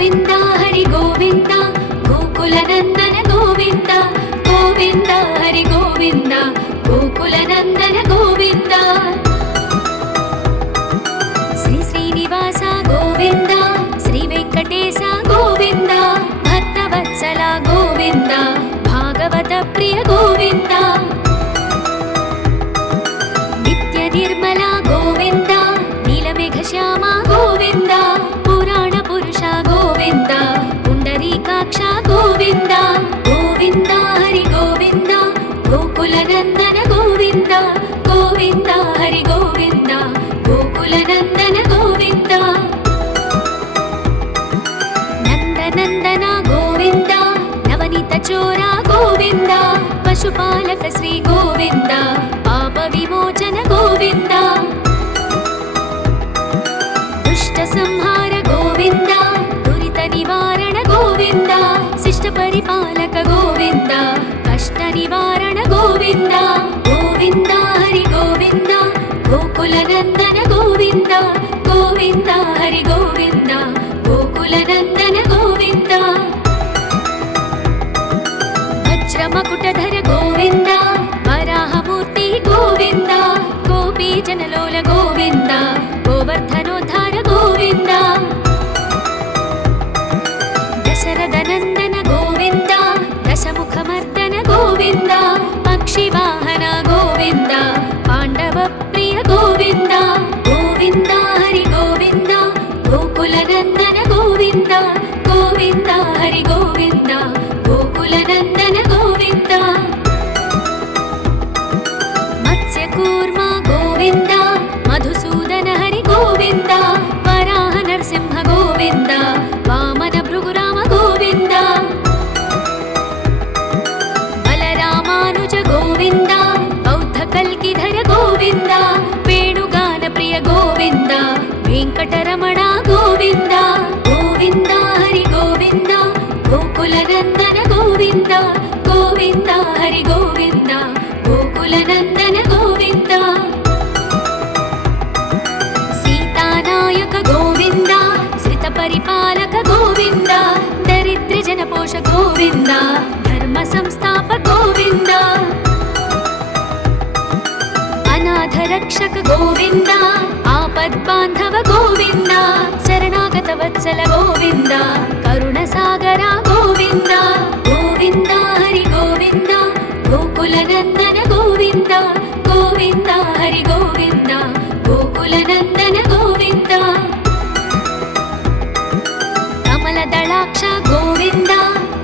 గోవింద హరి గోవింద గోకులనందన గోవింద గోవింద హరి గోవింద గోకులనందన గోవింద శ్రీ శ్రీనివాస గోవింద శ్రీ వెంకటేశ గోవింద భక్తవత్సల గోవింద భాగవత ప్రియ గోవింద నిత్య నిర్మల గోవింద నీలమేఘ శ్యామ గోవింద పురాణ పురుష గోవింద పుండరీకాక్ష గోవింద గోవింద హరి గోవింద గోకులనందన గోవింద గోవింద హరి గోవింద గోకులనందన గోవింద నందనందన గోవింద నవనీత చోర గోవింద పశుపాలక శ్రీ గోవింద పాప విమోచన గోవింద దుష్ట సంహార గోవింద దురిత నివారణ గోవింద శిష్ట పరిపాలక గోవింద కష్ట నివారణ గోవింద గోవింద హరి గోవింద గోకులనందన గోవింద గోవింద హరి గోవింద గోకులనందన గోవింద వజ్రమకుటధర గోవింద వరాహమూర్తి గోవింద గోపీజనలోల గోవింద గోవర్ధనోద్ధార గోవింద దశరథనందన గోవింద దశముఖమర్దన గోవింద పక్షివాహన గోవింద పాండవ ప్రియ గోవింద గోవింద హరి గోవింద గోకులనందన గోవింద గోవింద హరి గోవింద గోకులనందన గోవింద మత్స్యకూర్మ గోవింద మధుసూదన హరి గోవింద వరాహ నరసింహ గోవింద వామన భృగురామ గోవింద బలరామానుజ గోవింద బౌద్ధ కల్కిధర గోవింద వేణుగాన ప్రియ గోవింద వెంకటరమణ గోవింద గోవింద హరి గోవింద గోకులనందన గోవింద గోవింద హరి గోవింద గోకులనందన గోవింద సీతానాయక గోవింద శ్రిత పరిపాలక గోవింద దరిద్ర జనపోష గోవింద ధర్మ సంస్థాప గోవింద అనాథ రక్షక గోవింద ఆపద్బాంధవ గోవింద శరణాగత వత్సల గోవింద కరుణ సాగర గోవింద గోవింద హరి గోవింద గోకులనందన గోవింద గోవింద హరి గోవింద గోకులనందన గోవింద కమలదళాక్ష గోవింద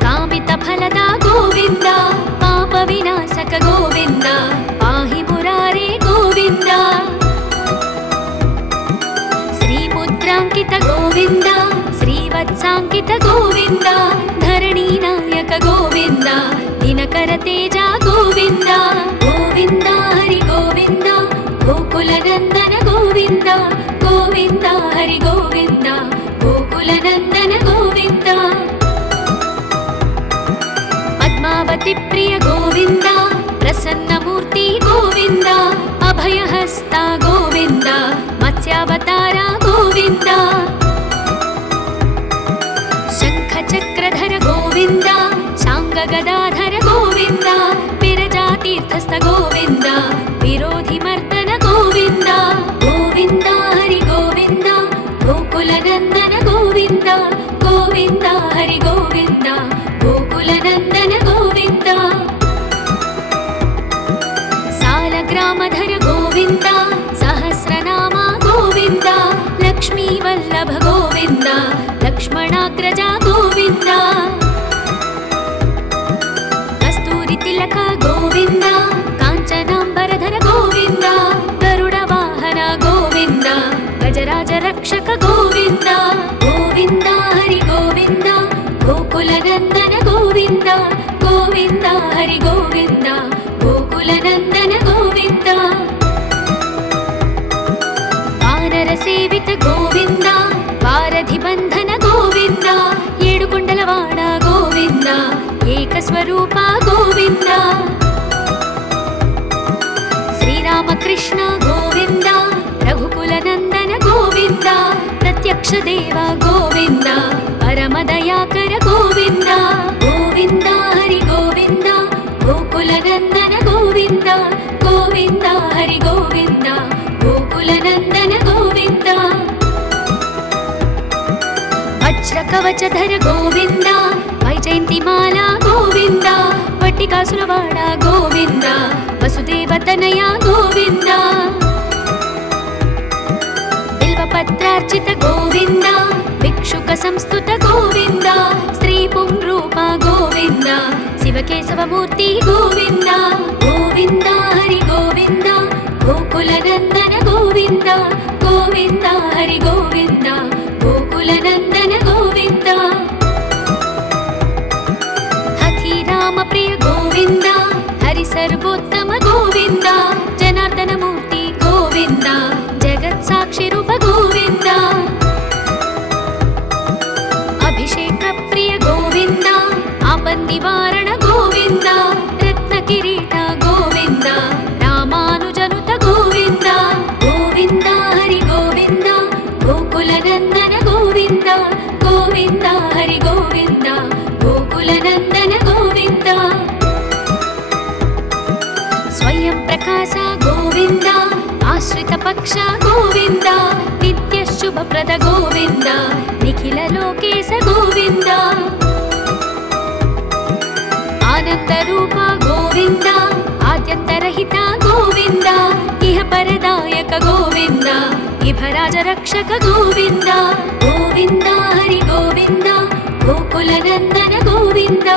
కామిత ఫలద గోవింద పాప వినాశక గోవింద పాహి మురారే గోవింద శ్రీముద్రాంకిత గోవింద శ్రీవత్సాంకిత గోవింద ధరణీ నాయక గోవింద దినకర తేజ గోవింద గోవింద హరి గోవింద గోకులనందన గోవింద గోవింద హరి గోవింద గోకులనందన గోవింద పద్మావతి ప్రియ గోవింద ప్రసన్నమూర్తి గోవింద అభయహస్త గోవింద మత్స్యావతార గోవింద శంఖ చక్రధర గోవింద శాంగ గదాధర గోవింద విరజాతీర్థస్థ గోవింద విరోధి మర్దన గోవింద గోవింద హరి గోవింద గోకులనందన గోవింద గోవింద హరి గోవింద గోకులనందన గోవింద సాలగ్రామధర గోవింద సహస్రనామ గోవింద లక్ష్మీ వల్లభ గోవింద లక్ష్మణాగ్రజ గోవింద కస్తూరి తిలక గోవింద కాంచనాంబరధర గోవింద గరుడ వాహన గోవింద గజరాజ రక్షక గోవింద గోవింద హరి గోవింద గోకులనందన గోవింద గోవింద హరి గోవింద గోకులనందన గోవింద వానర సేవిత గోవింద వారధి బంధన గోవింద ఏడుకొండలవాడ గోవింద ఏకస్వరూప గోవింద శ్రీరామకృష్ణ గోవింద రఘుకులనందన గోవింద ప్రత్యక్ష దేవ గోవింద పరమ వజ్రకవచధర గోవింద వైజయంతిమాల గోవింద వట్టికాసులవాడ గోవింద వసుదేవతనయ గోవింద బిల్వపత్రార్చిత గోవింద భిక్షుక సంస్తుత గోవింద శ్రీ పుంరూప గోవింద శివకేశవమూర్తి గోవింద గోవింద హరి గోవింద గోకుల నందన గోవింద గోవింద హరి గోవింద గోకుల నందన గోవింద హఠి రామ ప్రియ గోవింద హరి సర్వోత్తమ గోవింద జనార్దన మూర్తి గోవింద జగత్ సాక్షి రూప గోవింద అభిషేక ప్రియ గోవింద ఆపన్నివారణ గోవింద రత్న కిరీట గోవింద రామానుజనుత గోవింద గోవింద హరి గోవింద గోకుల నందన గోవింద గోవింద హరి గోవింద గోకుల నందన గోవింద స్వయం ప్రకాశ గోవింద ఆశ్రిత పక్ష గోవింద నిత్య శుభప్రద గోవింద నిఖిల లోకేశ గోవింద ఆనంద రూప గోవింద ఆద్యంతరహిత గోవింద ఇహ పరదాయక గోవింద ఇభరాజ రక్షక గోవింద గోవింద హరి గోవింద గోకుల నందన గోవింద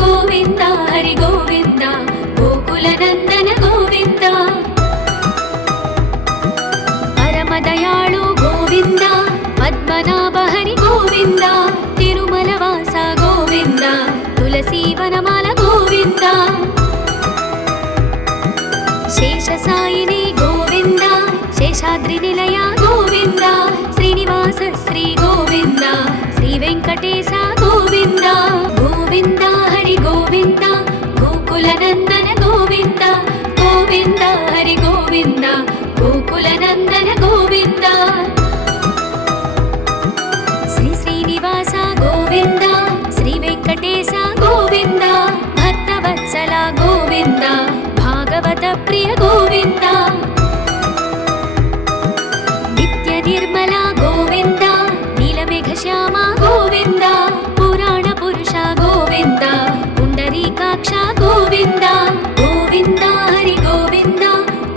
గోవింద హరి గోవింద గోకుల నందన గోవింద పరమదయాళు గోవింద పద్మనాభ హరి గోవింద తిరుమల వాస గోవింద తులసీ వనమాల గోవింద శేషసాయిని గోవింద శేషాద్రి నిలయ గోవింద శ్రీనివాస శ్రీ గోవింద శ్రీ వెంకటేశ గోవింద గోవింద హరి గోవింద గోకుల నందన గోవింద గోవింద హరి గోవింద గోకుల నందన గోవింద శ్రీ శ్రీనివాస గోవింద శ్రీ వెంకటేశ గోవింద భక్తవత్సల గోవింద భాగవత ప్రియ గోవింద నిత్య నిర్మల గోవింద నీలమేఘ శ్యామ గోవింద పురాణ పురుష గోవింద పుండరీకాక్ష గోవింద గోవింద హరి గోవింద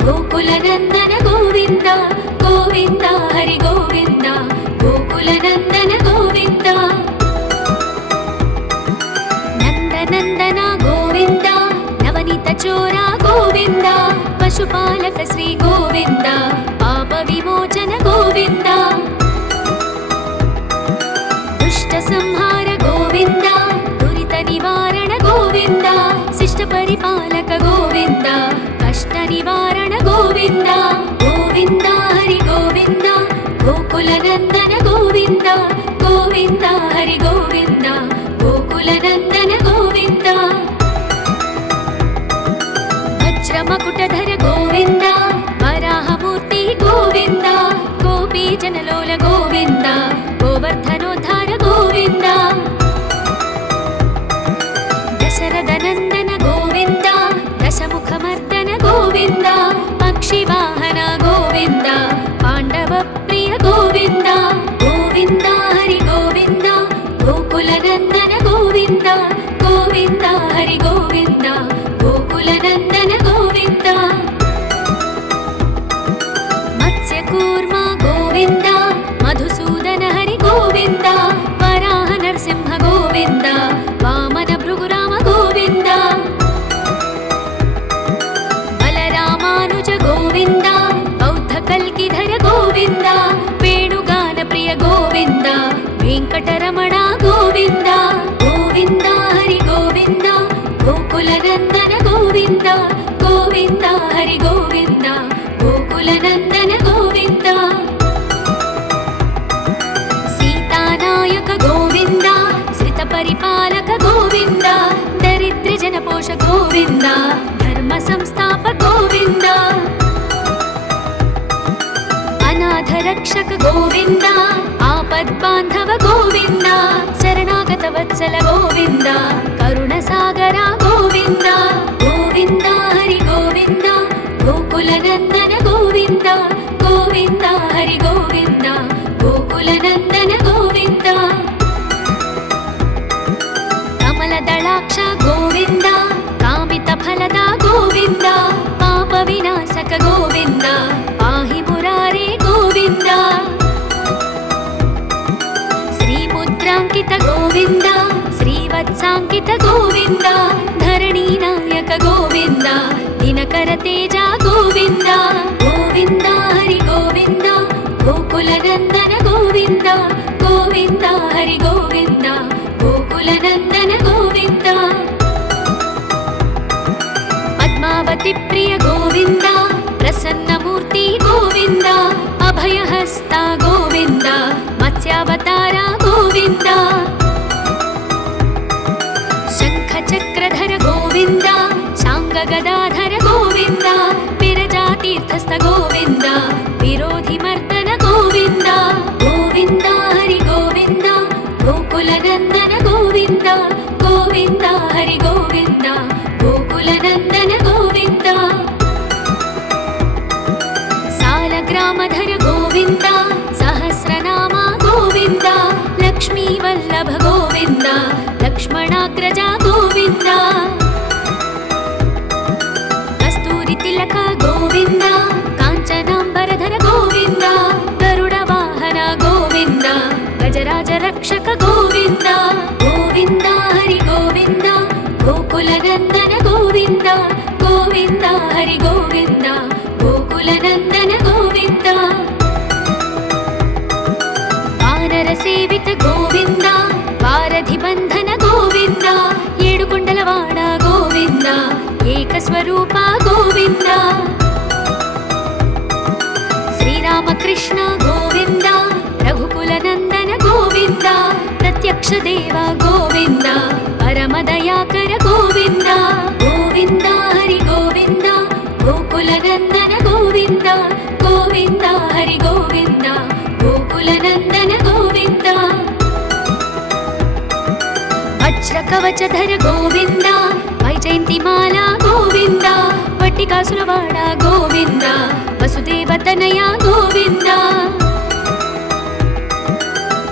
గోకుల నందన గోవింద గోవింద హరి గోవింద గోకుల నందన గోవింద నందనందన గోవింద నవనీత చోర గోవింద పశుపాలక శ్రీ గోవింద పాప విమోచన గోవింద దుష్ట సంహార గోవింద దురిత నివారణ గోవింద శిష్ట పరిపాలక గోవింద కష్ట నివారణ గోవింద గోవింద హరి గోవింద గోకుల నందన గోవింద గోవింద హరి గోవింద గోకుల నందన గోవింద వజ్రమకుటధర గోవింద వరాహమూర్తి గోవింద గోపీజనలోల గోవింద గోవర్ధనోద్ధార గోవింద దశరథ నందన గోవింద దశముఖమర్దన గోవింద పక్షివాహన గోవింద పాండవ ప్రియ గోవింద గోవింద హరి గోవింద గోకుల నందన గోవింద గోవింద హరి గోవింద గోకుల నందన గోవింద మత్స్యకూర్మ గోవింద మధుసూదన హరి గోవింద వరాహ నరసింహ గోవింద వామన భృగురామ గోవింద బలరామానుజ గోవింద బౌద్ధ కల్కిధర గోవింద వేణుగాన ప్రియ గోవింద వెంకటరమణ గోవింద గోవింద హరి గోవింద గోకుల నందన గోవింద గోవింద హరి గోవింద గోకుల నందన గోవింద సీతానాయక గోవింద శ్రిత పరిపాలక గోవింద దరిద్ర జనపోష గోవింద ధర్మ సంస్థాప గోవింద అనాథ రక్షక గోవింద ఆపద్బాంధవ గోవింద శరణాగత వత్సల గోవింద కరుణ సాగర గోవింద గోవింద హరి గోవింద గోకుల నందన గోవింద గోవింద హరి గోవింద గోకుల నందన గోవింద ಶ್ರೀವತ್ಸಾಂಕಿತ ಗೋವಿಂದ ಶ್ರೀವತ್ಸಾಂಕಿತ ಗೋವಿಂದ ಧರಣಿ ನಾಯಕ ಗೋವಿಂದ ದಿನಕರ ತೇಜ ಗೋವಿಂದ ಗೋವಿಂದ ಹರಿ ಗೋವಿಂದ ಗೋಕುಲ ನಂದನ ಗೋವಿಂದ ಗೋವಿಂದ ಹರಿ ಗೋವಿಂದ ಗೋಕುಲ ನಂದನ ಗೋವಿಂದ ಪದ್ಮಾವತಿ ಪ್ರಿಯ ಗೋವಿಂದ ಪ್ರಸನ್ನ ಮೂರ್ತಿ ಗೋವಿಂದ ಅಭಯಹಸ್ತ ಗೋವಿಂದ ಮತ್ಸ್ಯಾವತಾರ ಗೋವಿಂದ ಶಂಖ ಚಕ್ರಧರ ಗೋವಿಂದ ಶಾಂಗ ಗದಾಧರ ಗೋವಿಂದ ವಿರಜಾತೀರ್ಥಸ್ಥ ಗೋವಿಂದ ವಿರೋಧಿ ಮರ್ದನ ಗೋವಿಂದ ಗೋವಿಂದ ಹರಿ ಗೋವಿಂದ ಗೋಕುಲ ನಂದನ ಗೋವಿಂದ ಗೋವಿಂದ ಹರಿ ಗೋವಿಂದ ಗೋಕುಲ ನಂದನ ಗೋವಿಂದ ಸಾಲಗ್ರಾಮಧರ ಗೋವಿಂದ ಸಹಸ್ರನಾಮ ಗೋವಿಂದ ಲಕ್ಷ್ಮೀ ವಲ್ಲಭ ಗೋವಿಂದ ಲಕ್ಷ್ಮಣಾಗ್ರಜ ಗೋವಿಂದ ಕಸ್ತೂರಿ ತಿಲಕ ಗೋವಿಂದ ಕಾಂಚನಾಂಬರಧರ ಗೋವಿಂದ ಗರುಡ ವಾಹನ ಗೋವಿಂದ ಗಜರಾಜ ರಕ್ಷಕ ಗೋವಿಂದ ಗೋವಿಂದ ಹರಿ ಗೋವಿಂದ ಗೋಕುಲ ನಂದನ ಗೋವಿಂದ ಗೋವಿಂದ ಹರಿ ಗೋವಿಂದ ಗೋಕುಲ ನಂದನ ಗೋವಿಂದ ವಾನರ ಸೇವಿತ ಗೋವಿಂದ ವಾರಧಿ ಬಂಧನ ಗೋವಿಂದ ಏಡುಕೊಂಡಲವಾಡ ಗೋವಿಂದ ಏಕಸ್ವರೂಪ ಗೋವಿಂದ ಶ್ರೀರಾಮಕೃಷ್ಣ ಗೋವಿಂದ ರಘುಕುಲ ನಂದನ ಗೋವಿಂದ ಪ್ರತ್ಯಕ್ಷ ದೇವ ಗೋವಿಂದ ಪರಮದಯಾಕರ ಗೋವಿಂದ ಗೋವಿಂದ ಹರಿ ಗೋವಿಂದ ಗೋಕುಲ ನಂದನ ಗೋವಿಂದ ಗೋವಿಂದ ಹರಿ ಗೋವಿಂದ ಗೋಕುಲ ನಂದನ ಗೋವಿಂದ ವಜ್ರ ಕವಚಧರ ಗೋವಿಂದ ವೈಜಯಂತಿ ಮಾಲಾ ಗೋವಿಂದ ಪಟ್ಟಿಕಾಸುರವಾಡ ಗೋವಿಂದ ವಸುದೇವತನಯ ಗೋವಿಂದ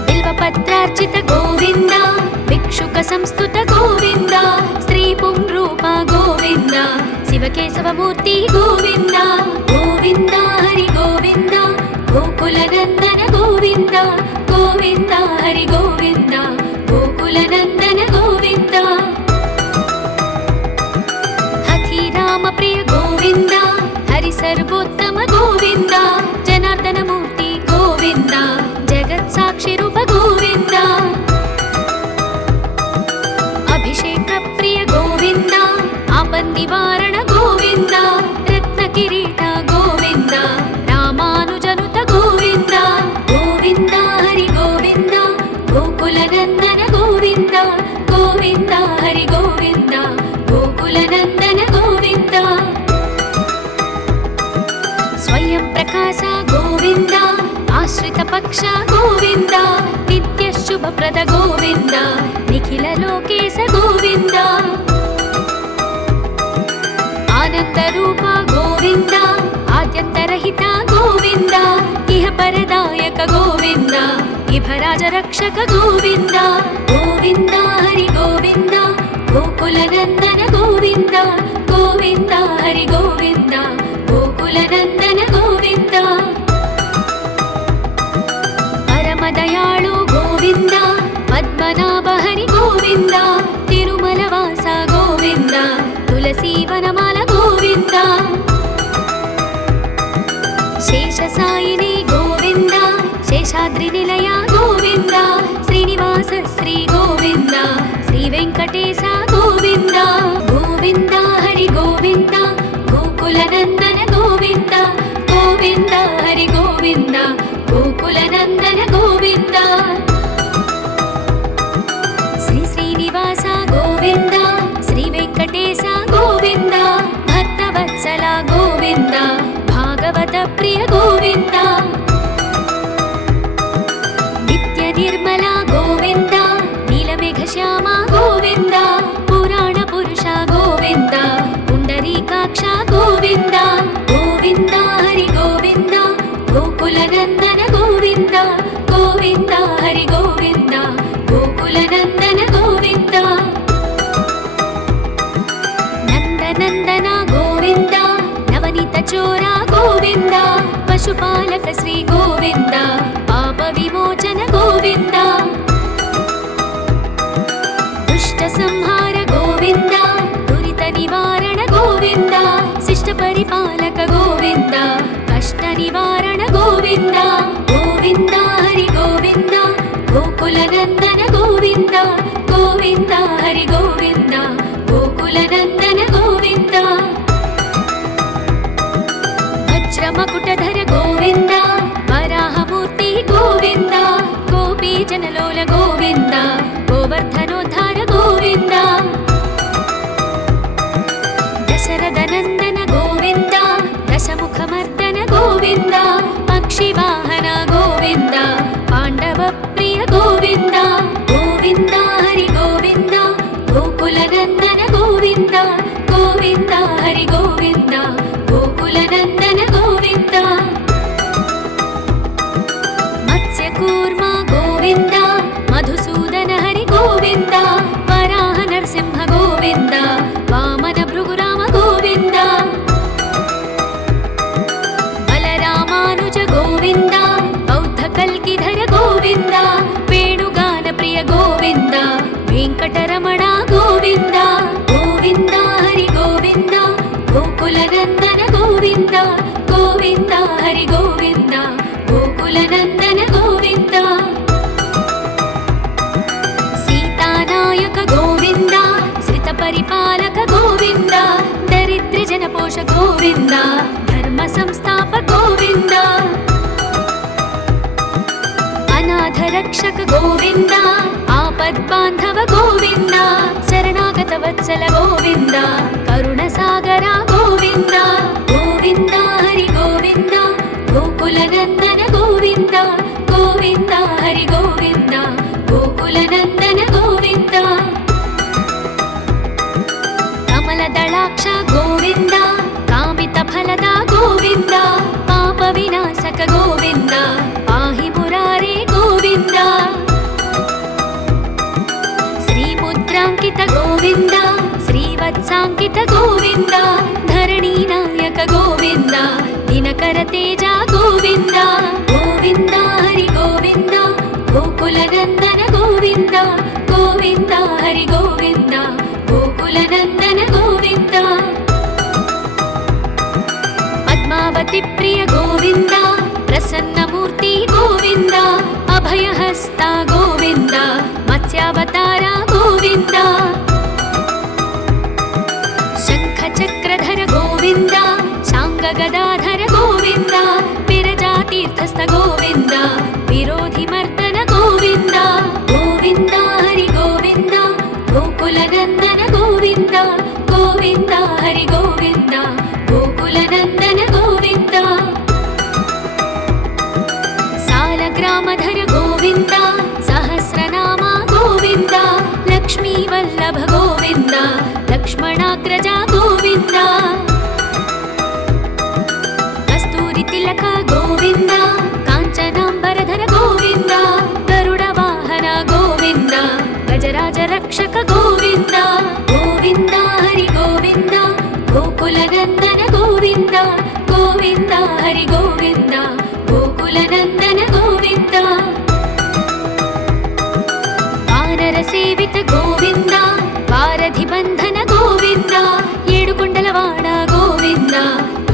ಬಿಲ್ವಪತ್ರಾರ್ಚಿತ ಗೋವಿಂದ ಭಿಕ್ಷುಕ ಸಂಸ್ತುತ ಗೋವಿಂದ ಶ್ರೀ ಪುಂರೂಪ ಗೋವಿಂದ ಶಿವಕೇಶವ ಮೂರ್ತಿ ಗೋವಿಂದ ಗೋವಿಂದ ಹರಿ ಗೋವಿಂದ ಗೋಕುಲ ನಂದನ ಗೋವಿಂದ ಗೋವಿಂದ ಹರಿ ಗೋವಿಂದ ಗೋಕುಲ ನಂದನ ಗೋವಿಂದ ಹಥಿರಾಮ ಪ್ರಿಯ ಗೋವಿಂದ ಹರಿ ಸರ್ವೋತ್ತಮ ಗೋವಿಂದ ಜನಾರ್ದನ ಮೂರ್ತಿ ಗೋವಿಂದ ಜಗತ್ ಸಾಕ್ಷಿ ರೂಪ ಗೋವಿಂದ ಅಭಿಷೇಕ ಪ್ರಿಯ ಗೋವಿಂದ ಆಪನ್ ನಿವಾರಣ ಗೋವಿಂದ ರತ್ನ ಕಿರೀಟ ಗೋವಿಂದ ರಾಮಾನುಜನುತ ಗೋವಿಂದ ಗೋವಿಂದ ಹರಿ ಗೋವಿಂದ ಗೋಕುಲ ನಂದನ ಗೋವಿಂದ ಗೋವಿಂದ ಹರಿ ಗೋವಿಂದ ಗೋಕುಲ ನಂದನ ಗೋವಿಂದ ಸ್ವಯಂ ಪ್ರಕಾಶ ಗೋವಿಂದ ಆಶ್ರಿತ ಪಕ್ಷ ಗೋವಿಂದ ನಿತ್ಯ ಶುಭಪ್ರದ ಗೋವಿಂದ ನಿಖಿಲ ಲೋಕೇಶ ಗೋವಿಂದ ಆನಂದ ರೂಪ ಗೋವಿಂದ ಆದ್ಯಂತರಹಿತ ಗೋವಿಂದ ಇಹ ಪರದಾಯಕ ಗೋವಿಂದ ಇಭರಾಜ ರಕ್ಷಕ ಗೋವಿಂದ ಗೋವಿಂದ ಹರಿ ಗೋವಿಂದ ಗೋಕುಲ ನಂದನ ಗೋವಿಂದ ಗೋವಿಂದ ಹರಿ ಗೋವಿಂದ ಗೋಕುಲ ನಂದನ ಗೋವಿಂದ ಪರಮದಯಾಳು ಗೋವಿಂದ ಪದ್ಮನಾಭ ಹರಿ ಗೋವಿಂದ ತಿರುಮಲವಾಸ ಗೋವಿಂದ ತುಳಸಿ ವನಮಾಲ ಗೋವಿಂದ ಶೇಷಸಾಯಿನಿ ಗೋವಿಂದ ಶೇಷಾದ್ರಿ ನಿಲಯ ಗೋವಿಂದ ಶ್ರೀನಿವಾಸ ಶ್ರೀ ಗೋವಿಂದ ಶ್ರೀ ವೆಂಕಟೇಶ ಗೋವಿಂದ ಗೋವಿಂದ ಹರಿ ಗೋವಿಂದ ಗೋಕುಲ ನಂದನ ಗೋವಿಂದ ಗೋವಿಂದ ಹರಿ ಗೋವಿಂದ ಗೋಕುಲ ನಂದನ ಗೋವಿಂದ ಶ್ರೀ ಶ್ರೀನಿವಾಸ ಗೋವಿಂದ ಶ್ರೀ ವೆಂಕಟೇಶ ಗೋವಿಂದ ಭಕ್ತವತ್ಸಲ ಗೋವಿಂದ ಭಾಗವತ ಪ್ರಿಯ ಗೋವಿಂದ ನಿತ್ಯ ನಿರ್ಮಲ ಗೋವಿಂದ ನೀಲಮೇಘ ಶ್ಯಾಮ ಗೋವಿಂದ ಪುರಾಣ ಪುರುಷ ಗೋವಿಂದ ಪುಂಡರೀಕಾಕ್ಷ ಗೋವಿಂದ ಗೋವಿಂದ ಹರಿ ಗೋವಿಂದ ಗೋಕುಲ ನಂದನ ಗೋವಿಂದ ಗೋವಿಂದ ಹರಿ ಗೋವಿಂದ ಗೋಕುಲ ನಂದನ ಗೋವಿಂದ ನಂದನಂದನ ಗೋವಿಂದ ನವನೀತ ಚೋರ ಗೋವಿಂದ ಪಶುಪಾಲಕ ಶ್ರೀ ಗೋವಿಂದ ಪಾಪ ವಿಮೋಚನ ಗೋವಿಂದ ದುಷ್ಟ ಸಂಹಾರ ಗೋವಿಂದ, ದುರಿತ ನಿವಾರಣ ಗೋವಿಂದ, ಶಿಷ್ಟ ಪರಿಪಾಲಕ ಗೋವಿಂದ, ಕಷ್ಟ ನಿವಾರಣ ಗೋವಿಂದ. ಗೋವಿಂದ ಹರಿ ಗೋವಿಂದ, ಗೋಕುಲ ನಂದನ ಗೋವಿಂದ, ಗೋವಿಂದ ಹರಿ ಗೋವಿಂದ, ಗೋಕುಲ ನಂದನ ಗೋವಿಂದ. ವಜ್ರ ಮಕುಟಧರ ಗೋವಿಂದ, ವರಾಹಮೂರ್ತಿ ಗೋವಿಂದ, ಗೋಪಿ ಜನಲೋಲ ಗೋವಿಂದ, ಗೋವರ್ಧನೋದ್ಧಾರ ಗೋವಿಂದ. ದಶರಥ ನಂದನ ಗೋವಿಂದ, ದಶಮುಖ ಮರ್ದನ ಗೋವಿಂದ, ಪಕ್ಷಿ ವಾಹನ ಗೋವಿಂದ, ಪಾಂಡವ ಪ್ರಿಯ ಗೋವಿಂದ. ಗೋವಿಂದ ಹರಿ ಗೋವಿಂದ, ಗೋಕುಲ ನಂದನ ಗೋವಿಂದ, ಗೋವಿಂದ ಹರಿ ಗೋವಿಂದ, ಗೋಕುಲ ನಂದನ ಗೋವಿಂದ. ಮತ್ಸ್ಯ ಕೂರ್ಮ ಗೋವಿಂದ, ಮಧುಸೂದನ ಹರಿ ಗೋವಿಂದ, ವರಾಹ ನರಸಿಂಹ ಗೋವಿಂದ, ವಾಮನ ಭೃಗುರಾಮ ಗೋವಿಂದ. ಬಲರಾಮಾನುಜ ಗೋವಿಂದ, ಬೌದ್ಧ ಕಲ್ಕಿಧರ ಗೋವಿಂದ, ವೇಣುಗಾನ ಪ್ರಿಯ ಗೋವಿಂದ, ವೆಂಕಟರಮಣ ಗೋವಿಂದ. ಗೋವಿಂದ ಹರಿ ಗೋವಿಂದ, ಗೋಕುಲ ನಂದನ ಗೋವಿಂದ, ಗೋವಿಂದ ಹರಿ ಗೋವಿಂದ, ಗೋಕುಲ ನಂದನ ಗೋವಿಂದ. ಸೀತಾನಾಯಕ ಗೋವಿಂದ, ಶ್ರಿತ ಪರಿಪಾಲಕ ಗೋವಿಂದ, ದರಿದ್ರ ಜನಪೋಷ ಗೋವಿಂದ, ಧರ್ಮ ಸಂಸ್ಥಾಪ ಗೋವಿಂದ. ಅನಾಥ ರಕ್ಷಕ ಗೋವಿಂದ, ಆಪದ್ಬಾಂಧವ ಗೋವಿಂದ, ಶರಣಾಗತ ವತ್ಸಲ ಗೋವಿಂದ, ಕರುಣ ಸಾಗರ ಗೋವಿಂದ. ಗೋವಿಂದ ಹರಿ ಗೋವಿಂದ, ಗೋಕುಲ ನಂದನ ಗೋವಿಂದ, ಗೋವಿಂದ ಹರಿ ಗೋವಿಂದ, ಗೋಕುಲ ನಂದನ ಗೋವಿಂದ. ಕಮಲದಳಾಕ್ಷ ಗೋವಿಂದ, ಕಾಮಿತ ಫಲದ ಗೋವಿಂದ, ಪಾಪ ವಿನಾಶಕ ಗೋವಿಂದ, ಪಾಹಿ ಮುರಾರೇ ಗೋವಿಂದ. ಶ್ರೀಮುದ್ರಾಂಕಿತ ಗೋವಿಂದ, ಶ್ರೀವತ್ಸಾಂಕಿತ ಗೋವಿಂದ, ಧರಣಿ ನಾಯಕ ಗೋವಿಂದ, ದಿನಕರ ತೇಜ ಗೋವಿಂದ. ಗೋವಿಂದ ಹರಿ ಗೋವಿಂದ, ಗೋಕುಲ ನಂದನ ಗೋವಿಂದ, ಗೋವಿಂದ ಹರಿ ಗೋವಿಂದ, ಗೋಕುಲ ನಂದನ ಗೋವಿಂದ. ಪದ್ಮಾವತಿ ಪ್ರಿಯ ಗೋವಿಂದ, ಪ್ರಸನ್ನ ಮೂರ್ತಿ ಗೋವಿಂದ, ಅಭಯಹಸ್ತ ಗೋವಿಂದ, ಮತ್ಸ್ಯಾವತಾರ ಗೋವಿಂದ. ಶಂಖ ಚಕ್ರಧರ ಗೋವಿಂದ, ಶಾಂಗ ಗದಾಧರ ಗೋವಿಂದ, ವಿರಜಾತೀರ್ಥಸ್ಥ ಗೋವಿಂದ, ವಿರೋಧಿ ಮರ್ದನ ಗೋವಿಂದ. ಗೋವಿಂದ ಹರಿ ಗೋವಿಂದ, ಗೋಕುಲ ನಂದನ ಗೋವಿಂದ, ಗೋವಿಂದ ಹರಿ ಗೋವಿಂದ, ಗೋಕುಲ ನಂದನ ಗೋವಿಂದ. ಸಾಲಗ್ರಾಮಧರ ಗೋವಿಂದ, ಸಹಸ್ರನಾಮ ಗೋವಿಂದ, ಲಕ್ಷ್ಮೀ ವಲ್ಲಭ ಗೋವಿಂದ, ಲಕ್ಷ್ಮಣಾಗ್ರಜ ಗೋವಿಂದ. ಕಸ್ತೂರಿ ತಿಲಕ ಗೋವಿಂದ, ಕಾಂಚನಾಂಬರಧರ ಗೋವಿಂದ, ಗರುಡ ವಾಹನ ಗೋವಿಂದ, ಗಜರಾಜ ರಕ್ಷಕ ಗೋವಿಂದ. ಗೋವಿಂದ ಹರಿ ಗೋವಿಂದ, ಗೋಕುಲ ನಂದನ ಗೋವಿಂದ, ಗೋವಿಂದ ಹರಿ ಗೋವಿಂದ, ಗೋಕುಲ ನಂದನ ಗೋವಿಂದ. ವಾನರ ಸೇವಿತ ಗೋವಿಂದ, ವಾರಧಿ ಬಂಧನ ಗೋವಿಂದ, ಏಡುಕೊಂಡಲವಾಡ ಗೋವಿಂದ,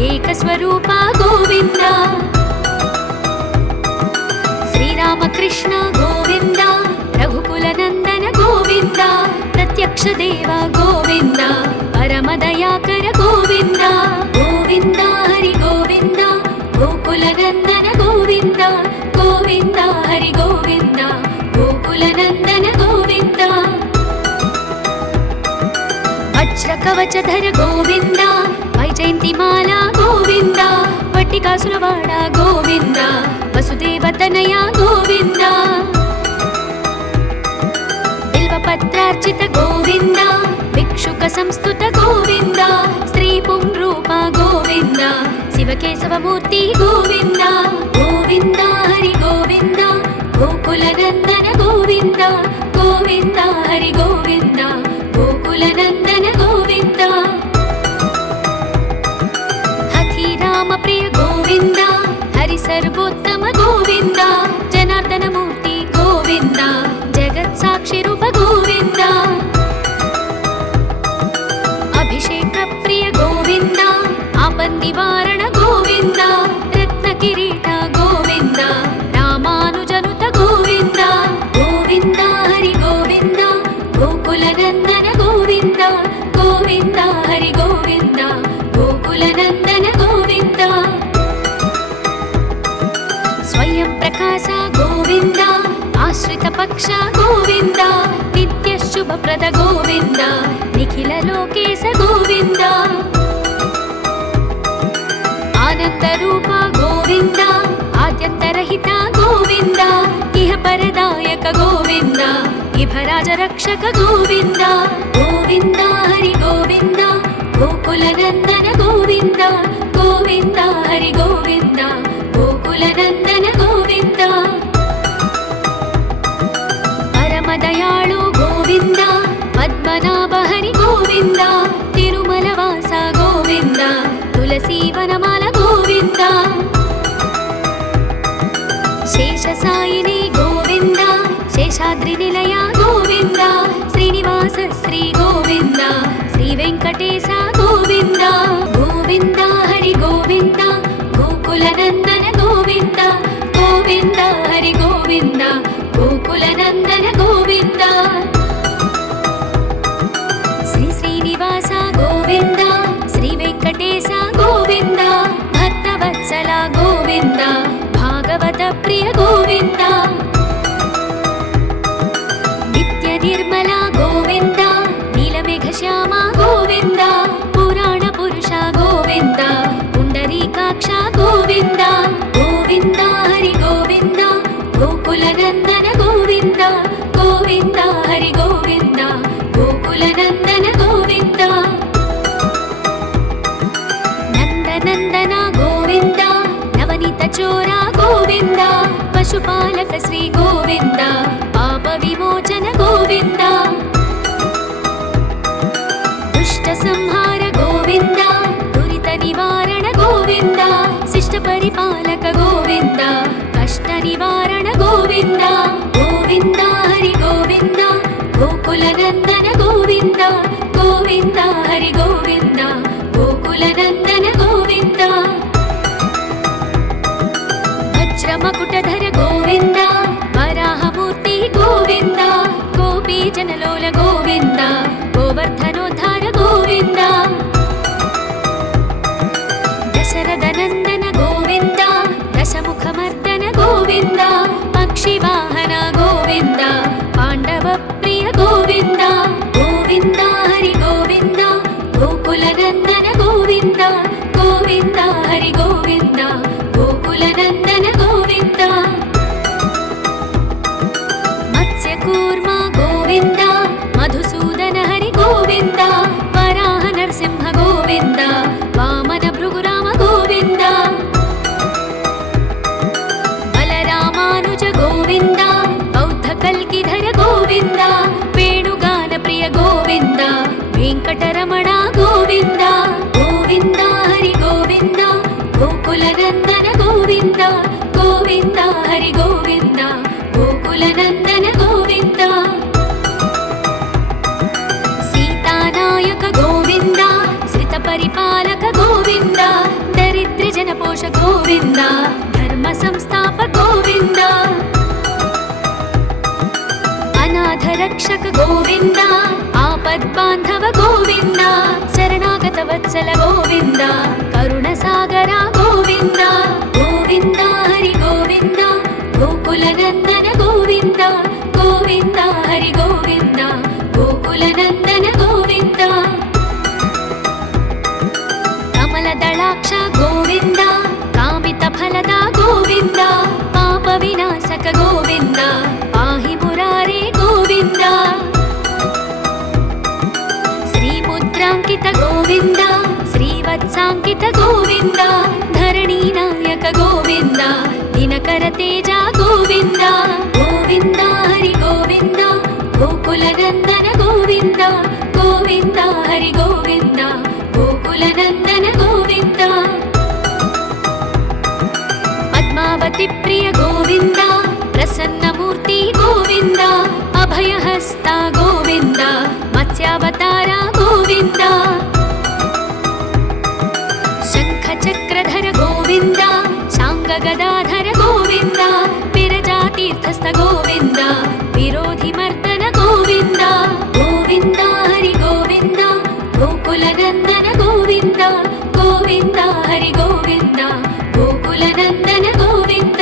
ಏಕಸ್ವರೂಪ ಗೋವಿಂದ. ಶ್ರೀರಾಮಕೃಷ್ಣ ಗೋವಿಂದ, ರಘುಕುಲ ನಂದನ ಗೋವಿಂದ, ಪ್ರತ್ಯಕ್ಷ ದೇವ ಗೋವಿಂದ, ಪರಮ ದಯಾಕರ ಗೋವಿಂದ. ಗೋವಿಂದ ಹರಿ ಗೋವಿಂದ, ಗೋಕುಲ ನಂದನ ಗೋವಿಂದ, ಗೋವಿಂದ ಹರಿ ಗೋವಿಂದ, ಗೋಕುಲ ನಂದನ ಗೋವಿಂದ. ವಜ್ರ ಕವಚಧರ ಗೋವಿಂದ, ವೈಜಯಂತಿ ಮಾಲಾ ಗೋವಿಂದ, ವಟ್ಟಿಕಾಸುರವಾಡ ಗೋವಿಂದ, ವಸುದೇವ ತನಯ ಗೋವಿಂದ. ಬಿಲ್ವಪತ್ರಾರ್ಚಿತ ಗೋವಿಂದ, ಭಿಕ್ಷುಕ ಸಂಸ್ತುತ ಗೋವಿಂದ, ಸ್ತ್ರೀ ಪುಂರೂಪ ಗೋವಿಂದ, ಶಿವಕೇಶವ ಮೂರ್ತಿ ಗೋವಿಂದ. ಗೋವಿಂದ ಹರಿ ಗೋವಿಂದ, ಗೋಕುಲ ನಂದನ ಗೋವಿಂದ, ಗೋವಿಂದ ಹರಿ ಗೋವಿಂದ, ಗೋಕುಲ ನಂದನ ಗೋವಿಂದ. ಹಥಿರಾಮ ಪ್ರಿಯ ಗೋವಿಂದ, ಹರಿ ಸರ್ವೋತ್ತಮ ಗೋವಿಂದ, ಜನಾರ್ದನ ಮೂರ್ತಿ ಗೋವಿಂದ, ಜಗತ್ ಸಾಕ್ಷಿ ರೂಪ ಗೋವಿಂದ. तन्निवारण गोविन्द रत्नकिरीट गोविन्द रामानुजनुत गोविन्द गोविन्द हरि गोविन्द गोकुलनन्दन गोविन्द गोविन्द हरि गोविन्द गोकुलनन्दन गोविन्द स्वयं प्रकाश गोविन्द आश्रित पक्ष गोविन्द नित्य शुभप्रद गोविन्द निखिल लोकेश गोविन्द आनंद रूप गोविन्द आद्यन्तरहित गोविन्द इह परदायक गोविन्द इभराज रक्षक गोविन्द गोविन्द हरि गोविन्द गोकुलनन्दन गोविन्द गोविन्द हरि गोविन्द गोकुलनन्दन गोविन्द परमदयाळु गोविन्द पद्मनाभ हरि गोविन्द तिरुमलवास गोविन्द तुलसीवनमाल गोविन्द शेषसायिनी गोविन्द शेषाद्रिनिलय गोविन्द श्रीनिवास श्री गोविन्द श्रीवेङ्कटेश गोविन्द गोविन्द हरि गोविन्द गोकुलनन्दन गोविन्द गोविन्द हरि गोविन्द गोकुलनन्दन गोविन्द श्री श्रीनिवास गोविन्द श्रीवेङ्कटेश गोविन्द भक्तवत्सल गोविन्द भागवत प्रिय गोविन्द नित्य निर्मल गोविन्द नीलमेघश्याम गोविन्द पुराण पुरुष गोविन्द पुण्डरीकाक्ष गोविन्द गोविन्द हरि गोविन्द गोकुलनन्दन गोविन्द गोविन्द हरि गोविन्द गोकुलनन्दन गोविन्द नन्दनन्दन गोविन्द नवनीत चोर गोविन्द पशुपालक श्री गोविन्द पाप विमोचन गोविन्द दुष्ट संहार गोविन्द दुरित निवारण गोविन्द शिष्ट परिपालक गोविन्द कष्ट निवारण गोविन्द गोविन्द हरि गोविन्द गोकुलनन्दन गोविन्द गोविन्द हरि गोविन्द गोकुलनन्दन गोविन्द वज्रमकुटधर गोविन्द वराहमूर्ति गोविन्द गोपीजनलोल गोविन्द गोवर्धनोद्धार गोविन्द दशरथनन्दन गोविन्द दशमुखमर्दन गोविन्द पक्षिवाहन गोविन्द पाण्डवप्रिय गोविन्द गोविन्द हरि गोविन्द गोकुलनन्दन गोविन्द गोविन्द हरि गोविन्द गोकुलनन्दन गोविन्द मत्स्यकूर्म गोविन्द मधुसूदन हरि गोविन्द वराह नरसिंह गोविन्द वामन भृगुराम गोविन्द बलरामानुज गोविन्द बौद्ध कल्किधर गोविन्द वेणुगान प्रिय गोविन्द वेङ्कटरमण गोविन्द गोविन्द हरि गोविन्द गोकुलनन्दन गोविन्द गोविन्द हरि गोविन्द गोकुलनन्दन गोविन्द सीतानायक गोविन्द श्रितपरिपालक गोविन्द दरिद्रजनपोष गोविन्द धर्म संस्थापक गोविन्द अनाथ रक्षक गोविन्द आपद्बान्धव गोविन्द शरणागत वत्सल गोविन्द करुणसागर गोविन्द गोविन्द हरि गोविन्द गोकुलनन्दन गोविन्द गोविन्द हरि गोविन्द गोकुलनन्दन गोविन्द कमलदलाक्ष गोविन्द कामितफलद गोविन्द पापविनाशक गोविन्द पाहि मुरारे गोविन्द श्रीमुद्राङ्कित गोविन्द श्रीवत्साङ्कित गोविन्द धरणीनायक गोविन्द दिनकर तेज गोविन्द गोविन्द हरि गोविन्द गोकुलनन्दन गोविन्द गोविन्द हरि गोविन्द गोकुलनन्दन गोविन्द पद्मावती प्रिय गोविन्द प्रसन्नमूर्ति गोविन्द अभयहस्त गोविन्द मत्स्यावतार गोविन्द शङ्ख शङ्खचक्रधर गोविन्द शाङ्गगदाधर गोविन्द विरजातीर्थस्थ गोविन्द विरोधिमर्दन गोविन्द गोविन्द हरि गोविन्द गोकुलनन्दन गोविन्द गोविन्द हरि गोविन्द गोकुलनन्दन गोविन्द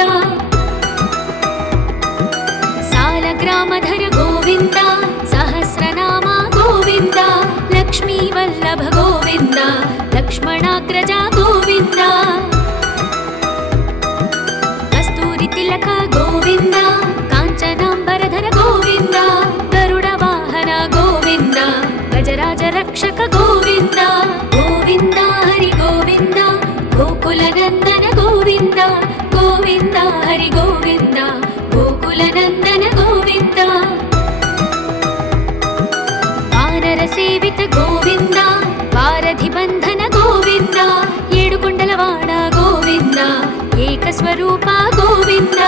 सालग्रामधर गोविन्द सहस्रनाम गोविन्द लक्ष्मीवल्लभ गोविन्द लक्ष्मणाग्रजा गोविन्द कस्तूरितिलक गोविन्द काञ्चनाम्बरधर गोविन्द गरुडवाहन गोविन्द गजराज रक्षक गोविन्द गोविन्द हरि गोविन्द गोकुलनन्दन गोविन्द गोविन्द हरि गोविन्द गोकुलनन्दन गोविन्द वानरसेवित गोविन्द वारधिबन्धन गोविन्द येडुकोण्डलवाड गोविन्द एकस्वरूप गोविन्द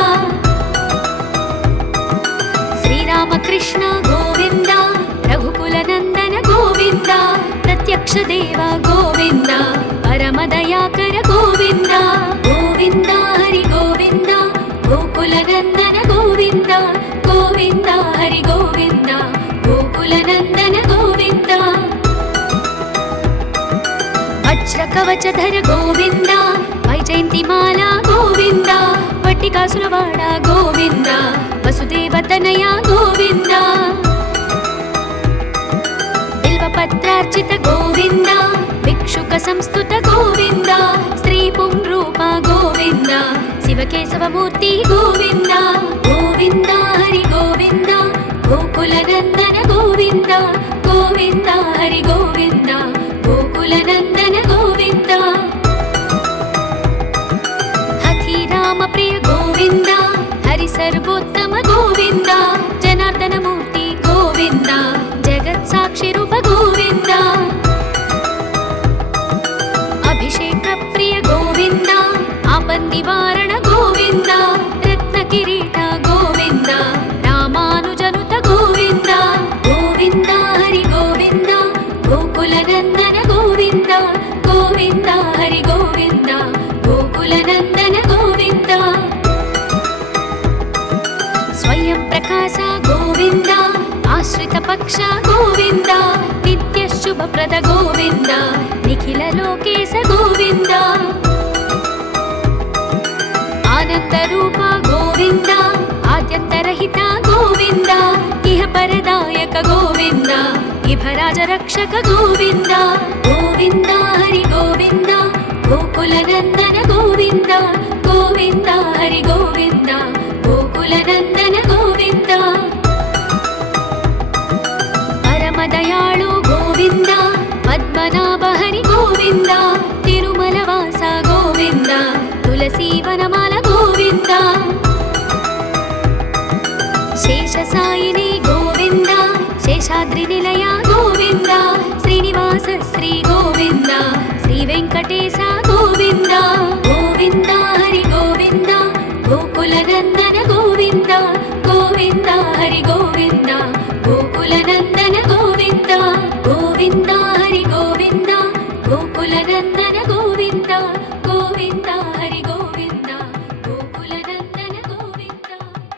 श्रीरामकृष्ण गोविन्द रघुकुलनन्दन गोविन्द प्रत्यक्ष देव गोविन्द परमदयाकर गोविन्द गोविन्द हरि गोविन्द गोकुलनन्दन गोविन्द गोविन्द हरि गोविन्द गोकुलनन्दन गोविन्द वज्रकवचधर गोविन्द वैजयन्तिमाला गोविन्द वट्टिकासुरवाड गोविन्द वसुदेवतनया गोविन्द बिल्वपत्रार्चित गोविन्द भिक्षुक संस्तुत गोविन्द श्रीपुंरूप गोविन्द शिवकेशवमूर्ति गोविन्द गोविन्द हरि गोविन्द गोकुलनन्दन गोविन्द गोविन्द हरि गोविन्द गोकुलनन्दन गोविन्द हथिरामप्रिय गोविन्द हरि सर्वोत्तम गोविन्द जनार्दनमूर्ति गोविन्द जगत्साक्षिरूप गोविन्द अभिषेकप्रिय गोविन्द आपन्निवारण गोविन्द रत्नकिरीट गोविन्द रामानुजनुत गोविन्द गोविन्द हरि गोविन्द गोकुलनन्दन गोविन्द गोविन्द हरि गोविन्द गोकुलनन्दन गोविन्द स्वयं प्रकाश गोविन्द आश्रितपक्ष गोविन्द नित्यशुभप्रद गोविन्द निखिललोकेश गोविन्द आनन्दरूप गोविन्द आद्यन्तरहित गोविन्द इह परदायक गोविन्द इभराजरक्षक गोविन्द गोविन्द हरि गोविन्द गोकुलनन्दन गोविन्द गोविन्द हरि गोविन्द गोकुलनन्दन गोविन्द परमदयाळु गोविन्द पद्मनाभ हरि गोविन्द तिरुमलवास गोविन्द तुलसीवनमाल गोविन्द शेषसायिनी गोविन्द शेषाद्रिनिलय गोविन्द श्रीनिवास श्री गोविन्द श्रीवेङ्कटेश गोविन्द गोविन्द हरि गोविन्द गोकुलनन्दन गोविन्द गोविन्द हरि गोविन्द गोकुलनन्दन गोविन्द गोविन्द हरि गोविन्द गोकुलनन्दन